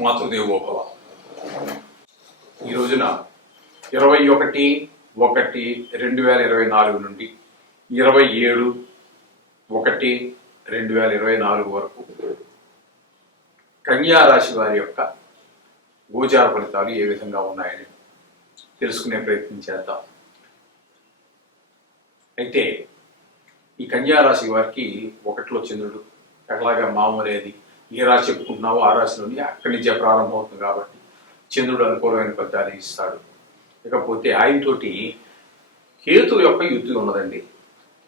మాతృదేవోభవ. ఈ రోజున 21/1/2024 నుండి 27/1/2024 వరకు కన్యా రాశి వారి యొక్క గోచార ఫలితాలు ఏ విధంగా ఉన్నాయని తెలుసుకునే ప్రయత్నం చేద్దాం. అయితే ఈ కన్యా రాశి వారికి 1లో చంద్రుడు ఎట్లాగా మామూలేది ఏ రాశి చెప్పుకుంటున్నావో ఆ రాశిలోని అక్కడి నుంచే ప్రారంభమవుతుంది కాబట్టి చంద్రుడు అనుకూలమైన ఫలితాలు ఇస్తాడు. ఇకపోతే ఆయనతోటి కేతు యొక్క యుద్ధి ఉన్నదండి.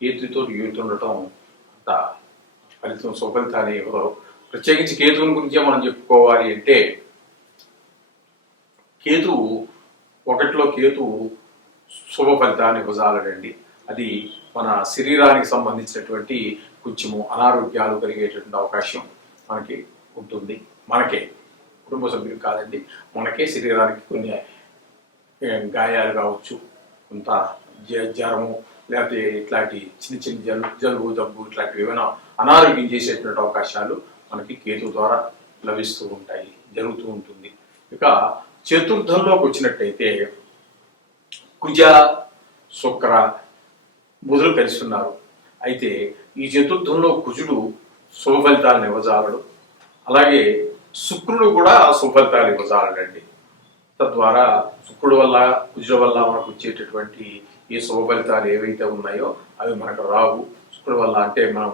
కేతుతో యుద్ధి ఉండటం అంత ఫలితం సుఫలితాలు ఎవరో ప్రత్యేకించి కేతువుని గురించే మనం చెప్పుకోవాలి అంటే కేతువు 1లో కేతువు శుభ ఫలితాన్ని ఇవ్వజాలడండి. అది మన శరీరానికి సంబంధించినటువంటి కొంచెము అనారోగ్యాలు కలిగేటటువంటి అవకాశం మనకి ఉంటుంది. మనకే, కుటుంబ సభ్యులు కాదండి, మనకే శరీరానికి కొన్ని గాయాలు కావచ్చు, కొంత జ్వరము, లేకపోతే ఇట్లాంటి చిన్న చిన్న జలుబు జబ్బు ఇట్లాంటివి ఏమైనా అనారోగ్యం చేసేటువంటి అవకాశాలు మనకి కేతు ద్వారా లభిస్తూ ఉంటాయి, జరుగుతూ ఉంటుంది. ఇక చతుర్థంలోకి వచ్చినట్టయితే కుజ శుక్ర బుధులు కలిసి ఉన్నారు. అయితే ఈ చతుర్థంలో కుజుడు శుభ ఫలితాలను ఇవ్వజాలడు, అలాగే శుక్రుడు కూడా సుఫలితాలు ఇవ్వజాలడండి. తద్వారా శుక్రుడు వల్ల కుజుడు వల్ల మనకు వచ్చేటటువంటి ఈ శుభ ఫలితాలు ఏవైతే ఉన్నాయో అవి మనకు రావు. శుక్రుడు వల్ల అంటే మనం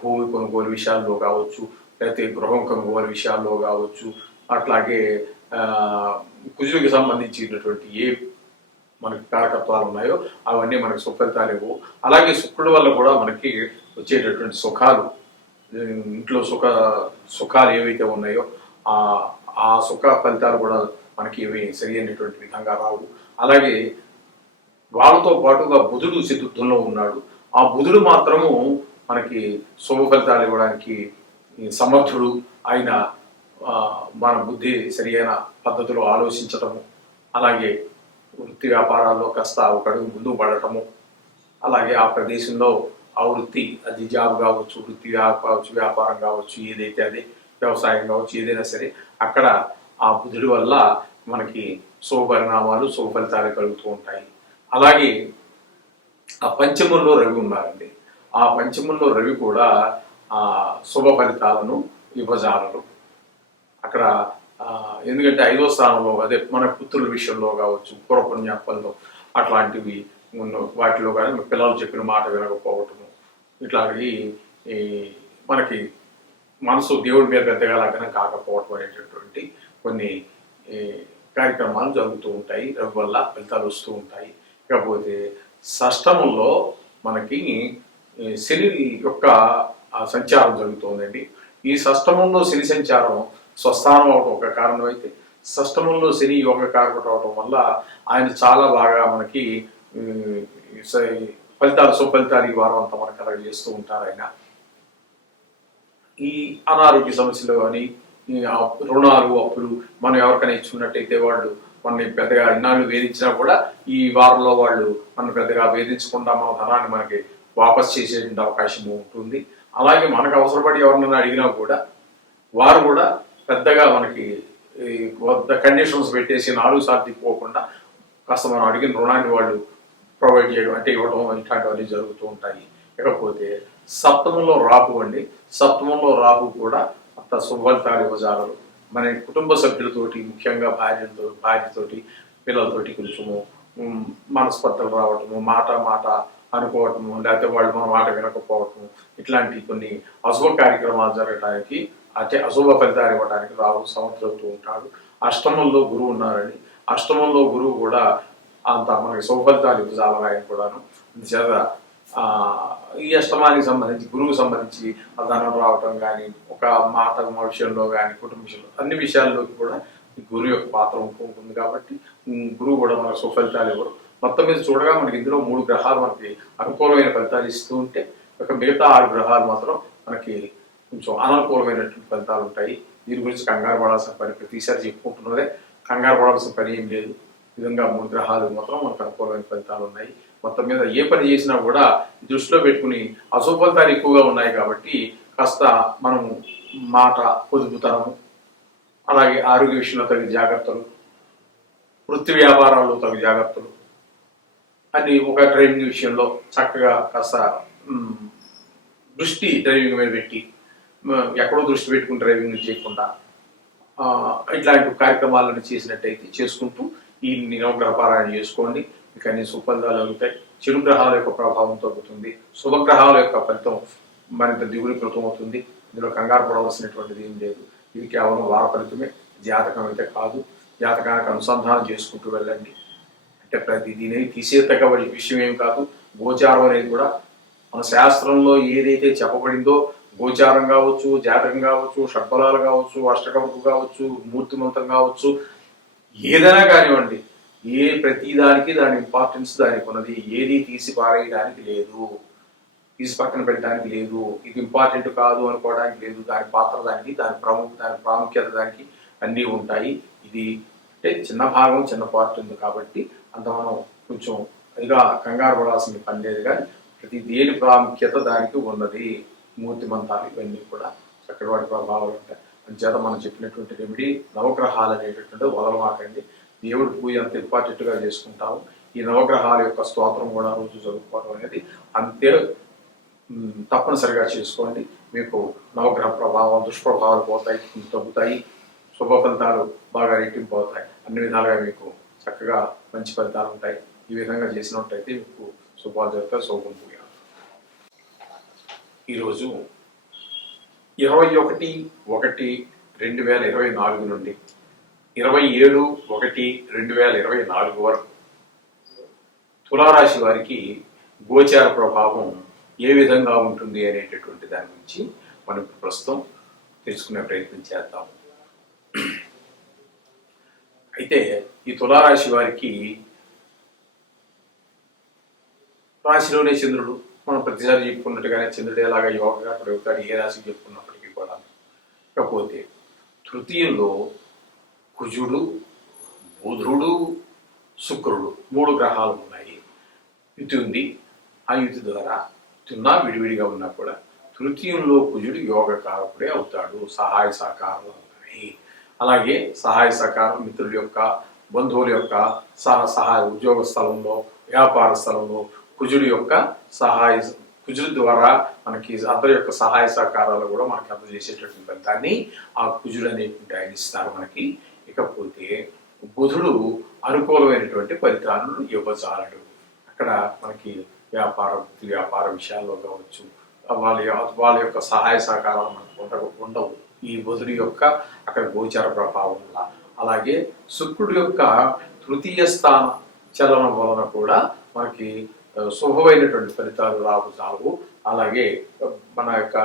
భూమి కొనుగోలు విషయాల్లో కావచ్చు, లేకపోతే గృహం కొనుగోలు విషయాల్లో కావచ్చు, అట్లాగే కుజుడికి సంబంధించినటువంటి ఏ మనకి కారకత్వాలు ఉన్నాయో అవన్నీ మనకి సుఫలితాలు ఇవ్వవు. అలాగే శుక్రుడు వల్ల కూడా మనకి వచ్చేటటువంటి సుఖాలు, ఇంట్లో సుఖాలు ఏవైతే ఉన్నాయో ఆ సుఖ ఫలితాలు కూడా మనకి ఇవి సరి అయినటువంటి విధంగా రావు. అలాగే వాళ్ళతో పాటుగా బుధుడు చతుర్థంలో ఉన్నాడు. ఆ బుధుడు మాత్రము మనకి శుభ ఫలితాలు ఇవ్వడానికి సమర్థుడు. ఆయన మన బుద్ధి సరి అయిన పద్ధతిలో ఆలోచించటము, అలాగే వృత్తి వ్యాపారాల్లో కాస్త ఒక అడుగు ముందు పడటము, అలాగే ఆ ప్రదేశంలో ఆ వృత్తి, అది జాబ్ కావచ్చు, వృత్తి కావచ్చు, వ్యాపారం కావచ్చు, ఏదైతే అదే వ్యవసాయం కావచ్చు, ఏదైనా సరే అక్కడ ఆ బుధుడి వల్ల మనకి శుభ పరిణామాలు, శుభ ఫలితాలు కలుగుతూ ఉంటాయి. అలాగే ఆ పంచమంలో రవి ఉన్నారండి. ఆ పంచమంలో రవి కూడా శుభ ఫలితాలను ఇవ్వజాలరు. అక్కడ ఎందుకంటే 5వ స్థానంలో, అదే మన పుత్రుల విషయంలో కావచ్చు, పూర్వపుణ్యాపంలో అట్లాంటివి వాటిలో కానీ పిల్లలు చెప్పిన మాట వినకపోవటము, ఇట్లాంటివి మనకి మనసు దేవుడి మీద పెద్దగా లగ్నం కాకపోవటం అనేటటువంటి కొన్ని కార్యక్రమాలు జరుగుతూ ఉంటాయి. రవి వల్ల ఫలితాలు వస్తూ ఉంటాయి. ఇకపోతే షష్టమంలో మనకి శని యొక్క సంచారం జరుగుతుందండి. ఈ షష్టమంలో శని సంచారం స్వస్థానం అవటం ఒక కారణం అయితే, షష్టమంలో శని యోగ కారకుడు అవటం వల్ల ఆయన చాలా బాగా మనకి ఫలితాలు, సుఫలితాలు ఈ వారం అంతా మనకు కలగజేస్తూ ఉంటారు. ఆయన ఈ అనారోగ్య సమస్యలు కానీ, రుణాలు, అప్పులు మనం ఎవరికైనా ఇచ్చుకున్నట్టయితే వాళ్ళు మనని పెద్దగా ఇన్నాళ్ళు వేధించినా కూడా ఈ వారంలో వాళ్ళు మనం పెద్దగా వేధించకుండా మన ధనాన్ని మనకి వాపస్ చేసేటువంటి అవకాశం ఉంటుంది. అలాగే మనకు అవసరపడి ఎవరినైనా అడిగినా కూడా వారు కూడా పెద్దగా మనకి కండిషన్స్ పెట్టేసి 4 సార్లు తిప్పుకోకుండా కాస్త మనం అడిగిన రుణాన్ని వాళ్ళు ప్రొవైడ్ చేయడం, అంటే ఇవ్వడం, ఇట్లాంటివన్నీ జరుగుతూ ఉంటాయి. ఇకపోతే సప్తమంలో రాహు అండి. సప్తమంలో రాహు కూడా అంత శుభఫలితాలు ఇవ్వజాలరు. మన కుటుంబ సభ్యులతోటి, ముఖ్యంగా భార్యతోటి, పిల్లలతోటి కొంచెము మనస్పర్ధలు రావటము, మాట అనుకోవటము, లేకపోతే వాళ్ళు మన మాట వినకపోవటము, ఇట్లాంటి కొన్ని అశుభ కార్యక్రమాలు జరగడానికి, అంటే అశుభ ఫలితాలు ఇవ్వడానికి రాహు సమర్థులవుతూ ఉంటాడు. అష్టమంలో గురువు ఉన్నారని, అష్టమంలో గురువు కూడా అంత మనకి శుభ ఫలితాలు ఇవ్వజాలరు ఆయన కూడాను. అందుచేత ఈ అష్టమానికి సంబంధించి, గురువుకు సంబంధించి ధనం రావటం కానీ, ఒక మాట విషయంలో కానీ, కుటుంబ విషయంలో, అన్ని విషయాల్లోకి కూడా గురువు యొక్క పాత్ర ఉంటుంది. కాబట్టి గురువు కూడా మనకు సుఫలితాలు ఇవ్వరు. మొత్తం మీద చూడగా మనకి ఇందులో 3 గ్రహాలు మనకి అనుకూలమైన ఫలితాలు ఇస్తూ ఉంటే, ఒక మిగతా 6 గ్రహాలు మాత్రం మనకి కొంచెం అననుకూలమైనటువంటి ఫలితాలు ఉంటాయి. దీని గురించి కంగారు పడాల్సిన పని, ప్రతిసారి చెప్పుకుంటున్నదే, కంగారు పడాల్సిన పని ఏం లేదు. ఈ విధంగా 3 గ్రహాలు మాత్రం మనకు అనుకూలమైన ఫలితాలు ఉన్నాయి. మొత్తం మీద ఏ పని చేసినా కూడా దృష్టిలో పెట్టుకుని అశుభ ఫలితాలు ఎక్కువగా ఉన్నాయి కాబట్టి కాస్త మనం మాట పొదుపుతనము, అలాగే ఆరోగ్య విషయంలో తగిన జాగ్రత్తలు, వృత్తి వ్యాపారాల్లో తగిన జాగ్రత్తలు అన్ని, ఒక డ్రైవింగ్ విషయంలో చక్కగా కాస్త దృష్టి డ్రైవింగ్ మీద పెట్టి, ఎక్కడో దృష్టి పెట్టుకుని డ్రైవింగ్ చేయకుండా ఇట్లాంటి కార్యక్రమాలను చేసినట్టయితే చేసుకుంటూ ఈ నవగ్రహ పారాయణ చేసుకోండి. మీకు అన్ని సుఫలితాలు కలుగుతాయి. చెడు గ్రహాల యొక్క ప్రభావం తగ్గుతుంది. శుభగ్రహాల యొక్క ఫలితం మరింత దిగులీకృతం అవుతుంది. ఇందులో కంగారు పడవలసినటువంటిది ఏం లేదు. ఇది కేవలం వార ఫలితమే, జాతకం అయితే కాదు. జాతకానికి అనుసంధానం చేసుకుంటూ వెళ్ళండి. అంటే ప్రతి దీని తీసేతగ్గ విషయం ఏం కాదు. గోచారం అనేది కూడా మన శాస్త్రంలో ఏదైతే చెప్పబడిందో, గోచారం కావచ్చు, జాతకం కావచ్చు, షడ్బలాలు కావచ్చు, అష్టకవపు కావచ్చు, మూర్తిమంతం కావచ్చు, ఏదైనా కానివ్వండి, ఏ ప్రతిదానికి దాని ఇంపార్టెన్స్ దానికి ఉన్నది. ఏది తీసి పారేయడానికి లేదు, తీసి పక్కన పెట్టడానికి లేదు. ఇది ఇంపార్టెంట్ కాదు అనుకోవడానికి లేదు. దాని పాత్ర దానికి, దాని ప్రాముఖ్యత దానికి అన్నీ ఉంటాయి. ఇది అంటే చిన్న భాగం, చిన్న పార్ట్ ఉంది కాబట్టి అంత మనం కొంచెం ఇదిగా కంగారు పడాల్సిన పని లేదు. కానీ ప్రతి దేని ప్రాముఖ్యత దానికి ఉన్నది. మూర్తి మంత్రాలు ఇవన్నీ కూడా చక్కటి వాటి ప్రభావాలు ఉంటాయి. అంచేత మనం చెప్పినటువంటి రెమెడీ నవగ్రహాలు అనేటటువంటి వదలమాకండి. దేవుడి పూజ అంత ఇంపార్టెంట్గా చేసుకుంటాము. ఈ నవగ్రహాల యొక్క స్తోత్రం కూడా రోజు చదువుకోవడం అనేది అంతే తప్పనిసరిగా చేసుకోండి. మీకు నవగ్రహ ప్రభావం, దుష్ప్రభావాలు పోతాయి, తగ్గుతాయి. శుభ ఫలితాలు బాగా రెట్టింపు అవుతాయి. అన్ని విధాలుగా మీకు చక్కగా మంచి ఫలితాలు ఉంటాయి. ఈ విధంగా చేసినట్టయితే మీకు శుభాలు జరుగుతాయి. శుభం పూజ. ఈరోజు 21/1/2024 నుండి 27/1/2024 వరకు తులారాశి వారికి గోచార ప్రభావం ఏ విధంగా ఉంటుంది అనేటటువంటి దాని గురించి మనం ప్రస్తుతం తెలుసుకునే ప్రయత్నం చేద్దాం. అయితే ఈ తులారాశి వారికి రాశిలోనే చంద్రుడు, మనం ప్రతిసారి చెప్పుకున్నట్టుగానే చంద్రుడు ఎలాగా యోగగా ప్రయోగుతాడు ఏ రాశికి చెప్పుకున్నప్పటికీ కూడా. కాకపోతే తృతీయంలో కుజుడు, బుధుడు, శుక్రుడు 3 గ్రహాలు ఉన్నాయి. యుతి ఉంది. ఆ యుతి ద్వారా యుతున్నా విడివిడిగా ఉన్నా కూడా తృతీయంలో కుజుడు యోగకారకుడే అవుతాడు. సహాయ సహకారాలు ఉన్నాయి. అలాగే సహాయ సహకారం మిత్రుల యొక్క, బంధువుల యొక్క సహాయ, ఉద్యోగ స్థలంలో, వ్యాపార స్థలంలో కుజుడు యొక్క కుజుడు ద్వారా మనకి అందరి యొక్క సహాయ సహకారాలు కూడా మనకి అందజేసేటటువంటి ఫలితాన్ని ఆ కుజుడు అనేటువంటి ఆయన ఇస్తారు మనకి. ఇకపోతే బుధుడు అనుకూలమైనటువంటి ఫలితాలను ఇవ్వజాలడు. అక్కడ మనకి వ్యాపార విషయాల్లో కావచ్చు, వాళ్ళ యొక్క సహాయ సహకారాలు మనకు ఉండవు ఈ బుధుడి యొక్క అక్కడ గోచార ప్రభావం వల్ల. అలాగే శుక్రుడి యొక్క తృతీయ స్థాన చలనం వలన కూడా మనకి శుభమైనటువంటి ఫలితాలు రావు. అలాగే మన యొక్క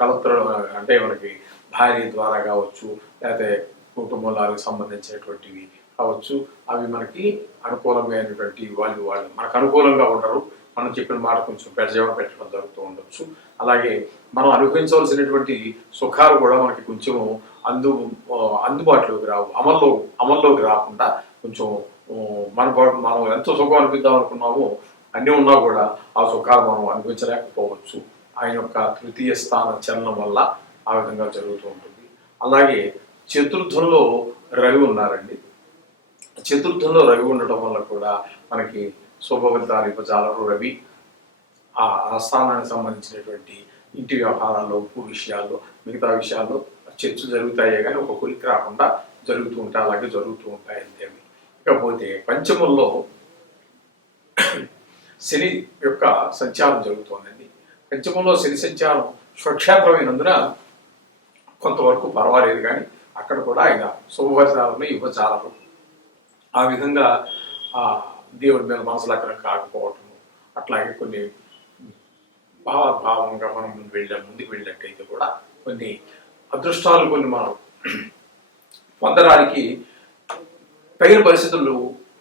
కళత్ర అంటే మనకి భార్య ద్వారా కావచ్చు, లేకపోతే కుటుంబాలకు సంబంధించినటువంటివి కావచ్చు, అవి మనకి అనుకూలమైనటువంటి వాళ్ళు మనకు అనుకూలంగా ఉండరు. మనం చెప్పిన మాట కొంచెం పెట్టడం జరుగుతూ ఉండొచ్చు. అలాగే మనం అనుభవించవలసినటువంటి సుఖాలు కూడా మనకి కొంచెం అందుబాటులోకి రావు, అమల్లోకి రాకుండా కొంచెం మనం ఎంతో సుఖం అనిపిద్దాం అనుకున్నామో అన్నీ ఉన్నా కూడా ఆ సుఖాలు మనం అనిపించలేకపోవచ్చు. ఆయన యొక్క తృతీయ స్థాన చలనం వల్ల ఆ విధంగా జరుగుతూ ఉంటుంది. అలాగే చతుర్థంలో రవి ఉన్నారండి. చతుర్థంలో రవి ఉండటం వల్ల కూడా మనకి శుభ ఫలితాలు ఇవ్వజాలరు. రవి ఆ స్థానానికి సంబంధించినటువంటి ఇంటి వ్యవహారాల్లో, ఉప్పు విషయాల్లో, మిగతా విషయాల్లో చర్చలు జరుగుతాయే కానీ ఒక కొలికి రాకుండా జరుగుతూ ఉంటాయి. అలాగే జరుగుతూ ఉంటాయి అంతేమి. ఇకపోతే పంచమంలో శని యొక్క సంచారం జరుగుతోందండి. పంచమంలో శని సంచారం స్వక్షేత్రమైనందున కొంతవరకు పర్వాలేదు, కానీ అక్కడ కూడా ఆయన శుభఫలితాలను ఇవ్వజాలరు. ఆ విధంగా దేవుడి మీద మనసు లగ్నం కాకపోవటము, అట్లాగే కొన్ని భావంగా మనం ముందుకు వెళ్ళినట్టయితే కూడా కొన్ని అదృష్టాలు కొన్ని మనం పొందడానికి తగిన పరిస్థితులు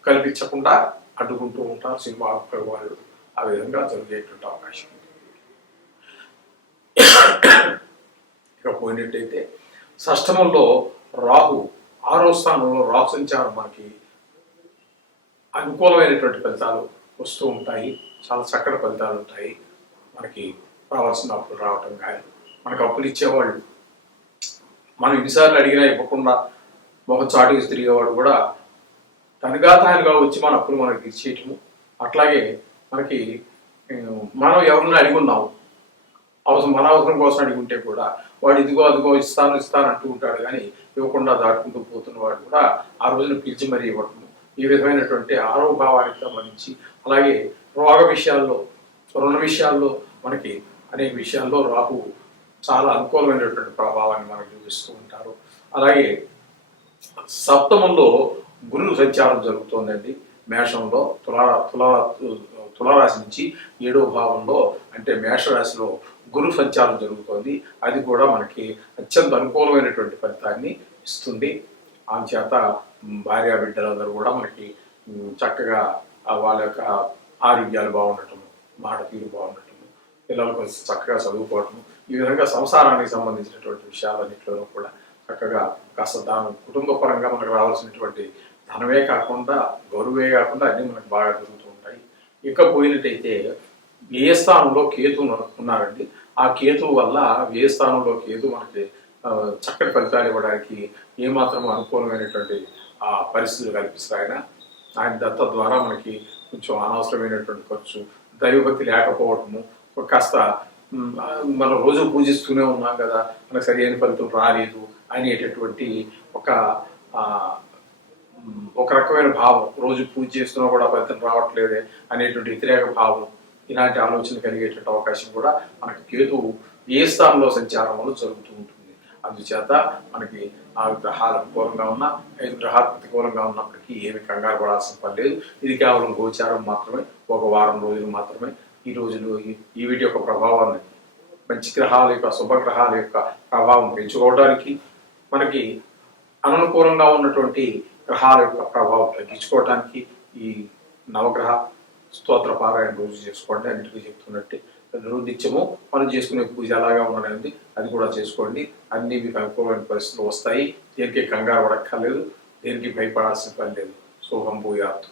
కల్పించకుండా అడ్డుకుంటూ ఉంటారు సినిమా వాళ్ళు. ఆ విధంగా జరిగేటువంటి అవకాశం ఉంది. ఇక పోయినట్టయితే షష్టమంలో రాహు, 6వ స్థానంలో రాహు సంచారం మనకి అనుకూలమైనటువంటి ఫలితాలు వస్తూ ఉంటాయి. చాలా చక్కటి ఫలితాలు ఉంటాయి. మనకి రావాల్సిన అప్పులు రావటం కానీ, మనకు అప్పులు ఇచ్చేవాళ్ళు మనం ఎన్నిసార్లు అడిగినా ఇవ్వకుండా మొహం చాటుకు తిరిగేవాడు కూడా తనగా తానుగా వచ్చి మన అప్పులు మనకు తీర్చేయటము. అట్లాగే మనకి మనం ఎవరన్నా అడిగి ఉన్నాము, మన అవసరం కోసం అడిగి ఉంటే కూడా వాడు ఇదిగో అదిగో ఇస్తాను అంటూ ఉంటాడు, కానీ ఇవ్వకుండా దాటుకుంటూ పోతున్న వాడు కూడా ఆ రోజున పిలిచి మరీ ఇవ్వటము. ఈ విధమైనటువంటి ఆరోభావానికి సంబంధించి, అలాగే రోగ విషయాల్లో, రుణ విషయాల్లో మనకి అనేక విషయాల్లో రాహు చాలా అనుకూలమైనటువంటి ప్రభావాన్ని మనకు చూపిస్తూ ఉంటారు. అలాగే సప్తమంలో గురువు సంచారం జరుగుతోందండి. మేషంలో తులారాశి నుంచి 7వ భావంలో అంటే మేషరాశిలో గురు సంచారం జరుగుతోంది. అది కూడా మనకి అత్యంత అనుకూలమైనటువంటి ఫలితాన్ని ఇస్తుంది. అందుచేత భార్య బిడ్డలందరూ కూడా మనకి చక్కగా వాళ్ళ యొక్క ఆరోగ్యాలు బాగుండటం, మాట తీరు బాగుండటం, పిల్లలకు చక్కగా చదువుకోవటం, ఈ విధంగా సంసారానికి సంబంధించినటువంటి విషయాలన్నింటిలోనూ కూడా చక్కగా కాస్త కుటుంబ పరంగా మనకు రావాల్సినటువంటి ధనమే కాకుండా గౌరవే కాకుండా అన్నీ మనకు బాగా జరుగుతూ ఉంటాయి. ఇక పోయినట్టయితే వ్యయ స్థానంలో కేతు ఉన్నారండి. ఆ కేతువు వల్ల వ్యయ స్థానంలో కేతు మనకి చక్కటి ఫలితాలు ఇవ్వడానికి ఏమాత్రం అనుకూలమైనటువంటి పరిస్థితులు కల్పిస్తారు. ఆయన దత్త ద్వారా మనకి కొంచెం అనవసరమైనటువంటి ఖర్చు, దైవభక్తి లేకపోవటము, కాస్త మనం రోజు పూజిస్తూనే ఉన్నాం కదా, మనకు సరైన ఫలితం రాలేదు అనేటటువంటి ఒక రకమైన భావం, రోజు పూజ చేస్తున్నా కూడా ఫలితం రావట్లేదే అనేటువంటి వ్యతిరేక భావం, ఇలాంటి ఆలోచన కలిగేటువంటి అవకాశం కూడా మనకి కేతువు ఏ స్థానంలో సంచారం వల్ల జరుగుతూ ఉంటుంది. అందుచేత మనకి 4 గ్రహాలు అనుకూలంగా ఉన్నా, 5 గ్రహాలు ప్రతికూలంగా ఉన్నప్పటికీ ఏమి కంగారు పడాల్సిన పని లేదు. ఇది కేవలం గోచారం మాత్రమే, ఒక వారం రోజులు మాత్రమే. ఈ రోజులు ఈ వీటి యొక్క ప్రభావాన్ని, మంచి గ్రహాల యొక్క శుభగ్రహాల యొక్క ప్రభావం పెంచుకోవడానికి, మనకి అననుకూలంగా ఉన్నటువంటి గ్రహాల యొక్క ప్రభావం తగ్గించుకోవడానికి ఈ నవగ్రహ స్తోత్ర పారాయణ రోజు చేసుకోండి. అన్నిటికీ చెప్తున్నట్టే నిత్యము మనం చేసుకునే పూజ అలాగా ఉన్నది, అది కూడా చేసుకోండి. అన్ని మీకు అనుకూలమైన పరిస్థితులు వస్తాయి. దేనికి కంగారు పడక్కర్లేదు, దేనికి భయపడాల్సిన పని లేదు. శుభం భూయాత్.